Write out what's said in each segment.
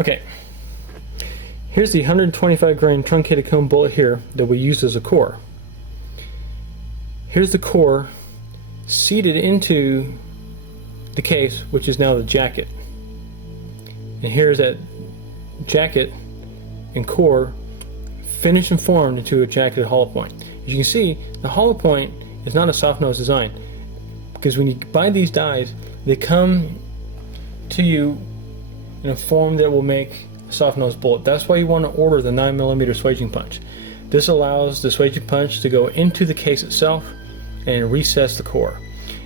Okay, here's the 125 grain truncated cone bullet here that we use as a core. Here's the core seated into the case, which is now the jacket. And here's that jacket and core finished and formed into a jacketed hollow point. As you can see, the hollow point is not a soft nose design, because when you buy these dies, they come to you in a form that will make a soft nose bullet. That's why you want to order the 9mm swaging punch. This allows the swaging punch to go into the case itself and recess the core.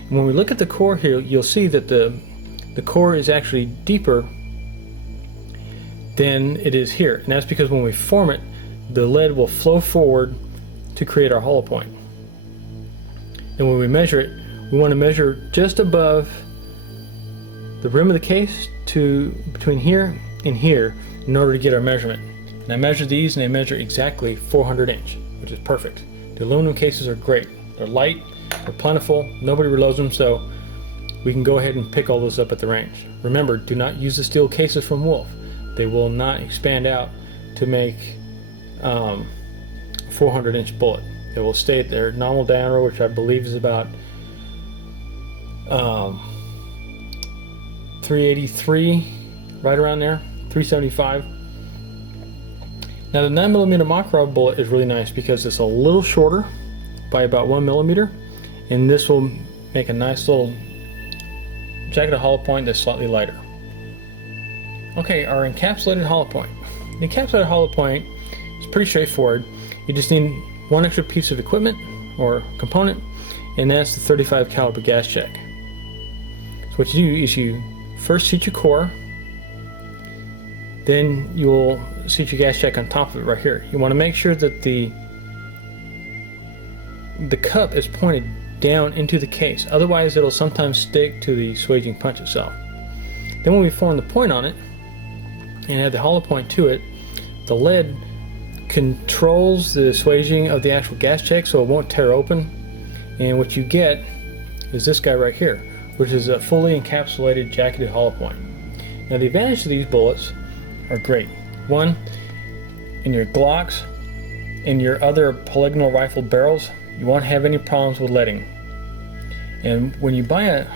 And when we look at the core here, you'll see that the core is actually deeper than it is here, and that's because when we form it, the lead will flow forward to create our hollow point. And when we measure it, we want to measure just above the rim of the case to between here and here in order to get our measurement. And I measured these, and they measure exactly 400 inch, which is perfect. The aluminum cases are great. They're light, they're plentiful, nobody reloads them, so we can go ahead and pick all those up at the range. Remember, do not use the steel cases from Wolf. They will not expand out to make a 400 inch bullet. They will stay at their nominal diameter, which I believe is about 383, right around there, 375. Now the 9mm Makarov bullet is really nice because it's a little shorter by about 1mm, and this will make a nice little jacketed hollow point that's slightly lighter. Okay, our encapsulated hollow point. The encapsulated hollow point is pretty straightforward. You just need one extra piece of equipment or component, and that's the 35 caliber gas check. So what you do is you first seat your core, then you'll seat your gas check on top of it right here. You want to make sure that the cup is pointed down into the case, otherwise it'll sometimes stick to the swaging punch itself. Then when we form the point on it and add the hollow point to it, the lead controls the swaging of the actual gas check so it won't tear open, and what you get is this guy right here, which is a fully encapsulated jacketed hollow point. Now the advantage of these bullets are great. One, in your Glocks and your other polygonal rifle barrels, you won't have any problems with leading. And when you buy a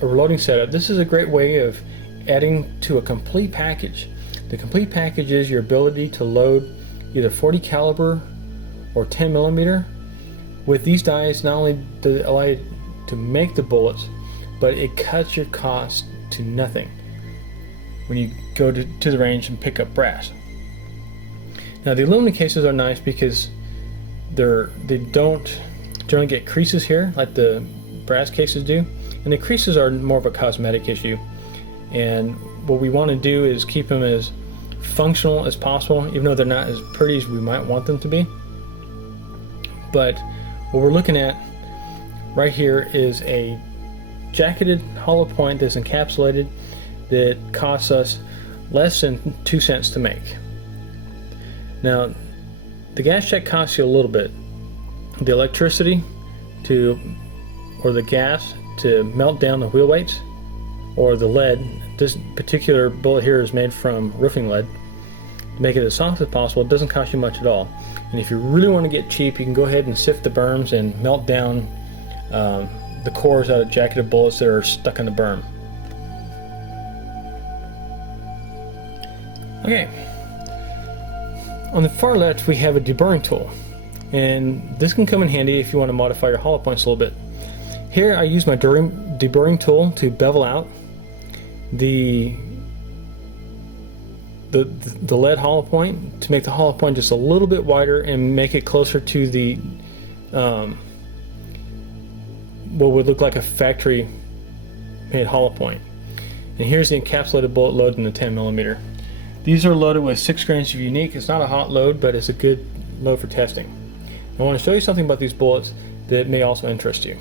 reloading setup, this is a great way of adding to a complete package. The complete package is your ability to load either 40 caliber or 10mm. With these dies, not only does it allow you to make the bullets, but it cuts your cost to nothing when you go to the range and pick up brass. Now the aluminum cases are nice because they don't generally get creases here like the brass cases do, and the creases are more of a cosmetic issue, and what we want to do is keep them as functional as possible, even though they're not as pretty as we might want them to be. But what we're looking at right here is a jacketed hollow point that's encapsulated that costs us less than 2 cents to make. Now the gas check costs you a little bit. The electricity or the gas to melt down the wheel weights, or the lead. This particular bullet here is made from roofing lead. To make it as soft as possible, it doesn't cost you much at all. And if you really want to get cheap, you can go ahead and sift the berms and melt down the cores out of jacketed bullets that are stuck in the berm. Okay, on the far left we have a deburring tool, and this can come in handy if you want to modify your hollow points a little bit. Here I use my deburring tool to bevel out the lead hollow point, to make the hollow point just a little bit wider and make it closer to the what would look like a factory made hollow point. And here's the encapsulated bullet load in the 10mm. These are loaded with 6 grains of unique. It's not a hot load, but it's a good load for testing. I want to show you something about these bullets that may also interest you.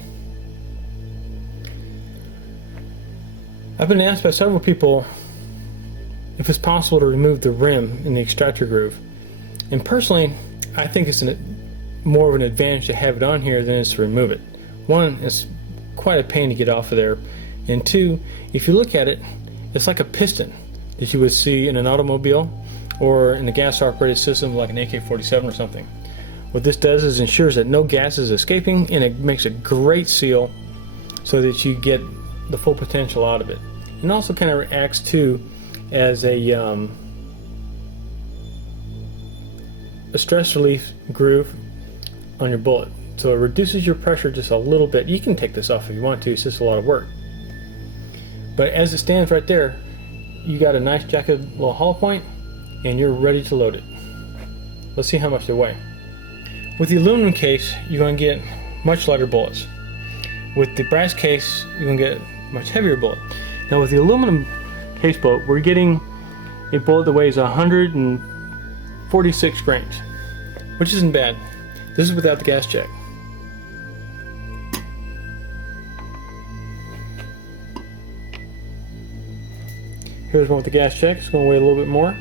I've been asked by several people if it's possible to remove the rim in the extractor groove. And personally, I think it's more of an advantage to have it on here than it is to remove it. One, it's quite a pain to get off of there. And two, if you look at it, it's like a piston. that you would see in an automobile or in a gas operated system like an AK-47 or something. What this does is ensures that no gas is escaping, and it makes a great seal so that you get the full potential out of it. And also kind of acts too as a stress relief groove on your bullet. So it reduces your pressure just a little bit. You can take this off if you want to, it's just a lot of work. But as it stands right there, you got a nice jacketed little hollow point, and you're ready to load it. Let's see how much they weigh. With the aluminum case, you're going to get much lighter bullets. With the brass case, you're going to get much heavier bullet. Now with the aluminum case bullet, we're getting a bullet that weighs 146 grains, which isn't bad. This is without the gas check. Here's one with the gas check. It's going to weigh a little bit more.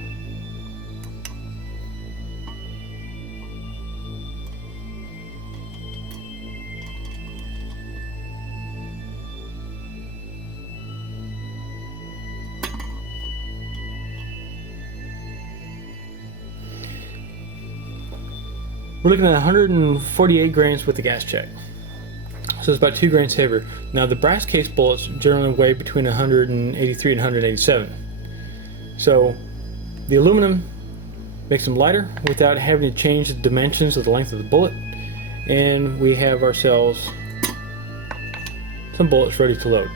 We're looking at 148 grains with the gas check. So it's about 2 grains heavier. Now the brass case bullets generally weigh between 183 and 187. So the aluminum makes them lighter without having to change the dimensions of the length of the bullet. And we have ourselves some bullets ready to load.